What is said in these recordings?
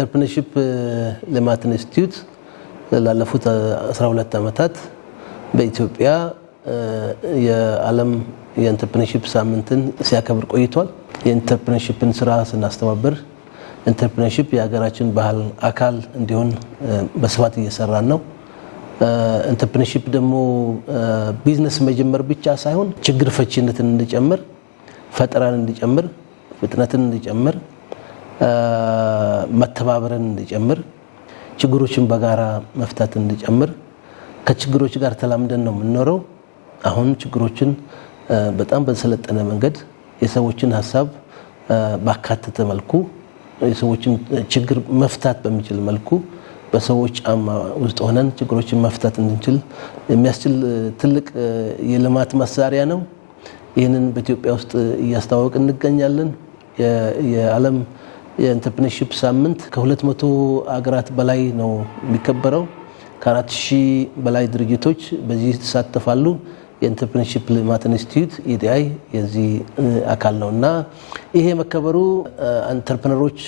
የኢንተርፕረነርሺፕ ልማት ኢንስቲትዩት ላለፉት 12 ዓመታት በኢትዮጵያ የዓለም የኢንተርፕረነርሺፕ ሳምንትን ሲያከብር ቆይቷል። የኢንተርፕረነርሺፕን ስራ ስናስተባብር ኢንተርፕረነርሺፕ የሀገራችን ባህል አካል እንዲሆን በስፋት እየሰራን ነው። ኢንተርፕረነርሺፕ ደግሞ ቢዝነስ መጀመር ብቻ ሳይሆን ችግር ፈቺነትን እንዲጨምር፣ ፈጠራን እንዲጨምር፣ ፍጥነትን እንዲጨምር፣ መተባበርን እንዲጨምር፣ ችግሮችን በጋራ መፍታት እንዲጨምር፣ ከችግሮች ጋር ተላምደን ነው የምንኖረው። አሁን ችግሮችን በጣም በሰለጠነ መንገድ የሰዎችን ሀሳብ ባካተተ መልኩ የሰዎችን ችግር መፍታት በሚችል መልኩ በሰዎች ጫማ ውስጥ ሆነን ችግሮችን መፍታት እንድንችል የሚያስችል ትልቅ የልማት መሳሪያ ነው። ይህንን በኢትዮጵያ ውስጥ እያስተዋወቅን እንገኛለን። የዓለም የኢንተርፕረነርሺፕ ሳምንት ከ200 አገራት በላይ ነው የሚከበረው። ከ4000 በላይ ድርጅቶች በዚህ ይሳተፋሉ። የኢንተርፕረነርሺፕ ልማት ኢንስቲትዩት ኢዲአይ የዚህ አካል ነውና ይሄ መከበሩ ኢንተርፕረነሮች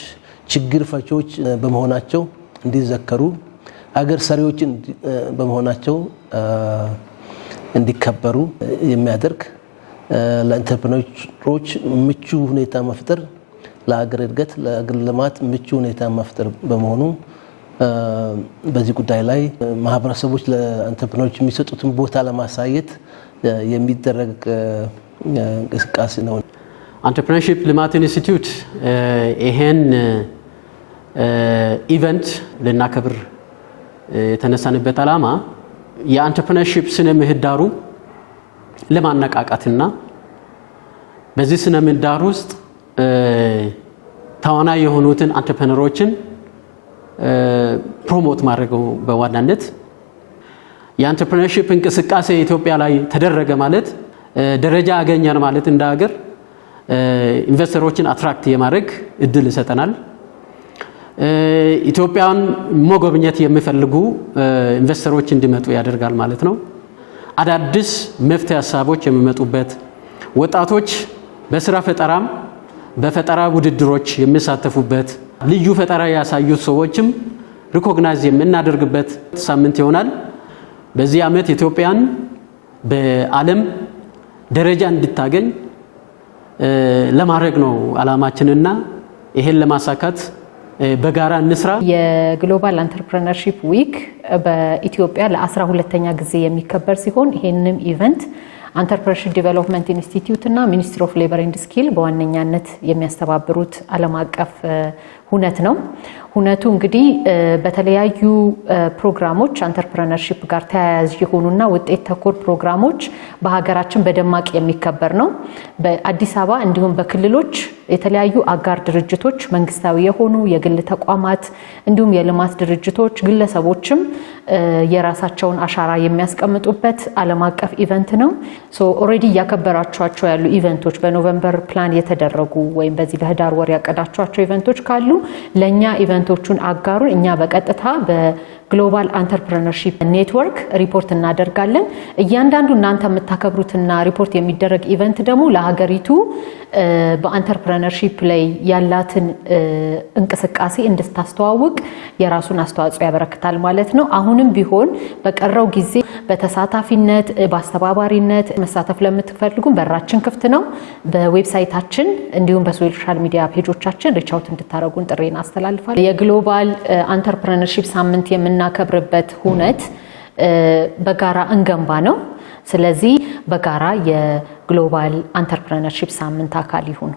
ችግር ፈቺዎች በመሆናቸው እንዲዘከሩ፣ አገር ሰሪዎችን በመሆናቸው እንዲከበሩ የሚያደርግ ለኢንተርፕረነሮች ምቹ ሁኔታ መፍጠር፣ ለአገር እድገት ለአገር ልማት ምቹ ሁኔታ መፍጠር በመሆኑ በዚህ ጉዳይ ላይ ማህበረሰቦች ለኢንተርፕረነሮች የሚሰጡትን ቦታ ለማሳየት የሚደረግ እንቅስቃሴ ነው። ኢንተርፕረነርሺፕ ልማት ኢንስቲትዩት ይሄን ኢቨንት ልናከብር የተነሳንበት ዓላማ የኢንተርፕረነርሺፕ ስነ ምህዳሩ ለማነቃቃትና በዚህ ስነ ምህዳር ውስጥ ተዋናይ የሆኑትን ኢንተርፕረነሮችን ፕሮሞት ማድረግ በዋናነት የኢንተርፕረነርሺፕ እንቅስቃሴ ኢትዮጵያ ላይ ተደረገ ማለት ደረጃ አገኘን ማለት እንደ ሀገር ኢንቨስተሮችን አትራክት የማድረግ እድል ይሰጠናል። ኢትዮጵያን መጎብኘት የሚፈልጉ ኢንቨስተሮች እንዲመጡ ያደርጋል ማለት ነው። አዳዲስ መፍትሄ ሀሳቦች የሚመጡበት፣ ወጣቶች በስራ ፈጠራም በፈጠራ ውድድሮች የሚሳተፉበት፣ ልዩ ፈጠራ ያሳዩት ሰዎችም ሪኮግናይዝ የምናደርግበት ሳምንት ይሆናል። በዚህ ዓመት ኢትዮጵያን በዓለም ደረጃ እንድታገኝ ለማድረግ ነው ዓላማችንና ይሄን ለማሳካት በጋራ እንስራ። የግሎባል ኢንተርፕረነርሺፕ ዊክ በኢትዮጵያ ለ12ኛ ጊዜ የሚከበር ሲሆን ይሄንን ኢቨንት ኢንተርፕረነርሺፕ ዲቨሎፕመንት ኢንስቲትዩት እና ሚኒስትሪ ኦፍ ሌበር ኤንድ ስኪል በዋነኛነት የሚያስተባብሩት ዓለም አቀፍ ሁነት ነው። ሁነቱ እንግዲህ በተለያዩ ፕሮግራሞች ኢንተርፕረነርሺፕ ጋር ተያያዥ የሆኑና ውጤት ተኮር ፕሮግራሞች በሀገራችን በደማቅ የሚከበር ነው። በአዲስ አበባ እንዲሁም በክልሎች የተለያዩ አጋር ድርጅቶች፣ መንግስታዊ የሆኑ የግል ተቋማት እንዲሁም የልማት ድርጅቶች፣ ግለሰቦችም የራሳቸውን አሻራ የሚያስቀምጡበት ዓለም አቀፍ ኢቨንት ነው። ኦሬዲ እያከበራችኋቸው ያሉ ኢቨንቶች በኖቬምበር ፕላን የተደረጉ ወይም በዚህ በህዳር ወር ያቀዳችኋቸው ኢቨንቶች ካሉ ለኛ ኢቨንቶቹን አጋሩን። እኛ በቀጥታ በግሎባል ኢንተርፕረነርሺፕ ኔትወርክ ሪፖርት እናደርጋለን። እያንዳንዱ እናንተ የምታከብሩትና ሪፖርት የሚደረግ ኢቨንት ደግሞ ለሀገሪቱ በኢንተርፕረነርሺፕ ላይ ያላትን እንቅስቃሴ እንድታስተዋውቅ የራሱን አስተዋጽኦ ያበረክታል ማለት ነው። አሁንም ቢሆን በቀረው ጊዜ በተሳታፊነት በአስተባባሪነት መሳተፍ ለምትፈልጉ በራችን ክፍት ነው። በዌብሳይታችን እንዲሁም በሶሻል ሚዲያ ፔጆቻችን ሪች አውት እንድታረጉን ጥሬን አስተላልፋለሁ። የግሎባል ኢንተርፕረነርሺፕ ሳምንት የምናከብርበት ሁነት በጋራ እንገንባ ነው። ስለዚህ በጋራ የግሎባል ኢንተርፕረነርሺፕ ሳምንት አካል ይሁኑ።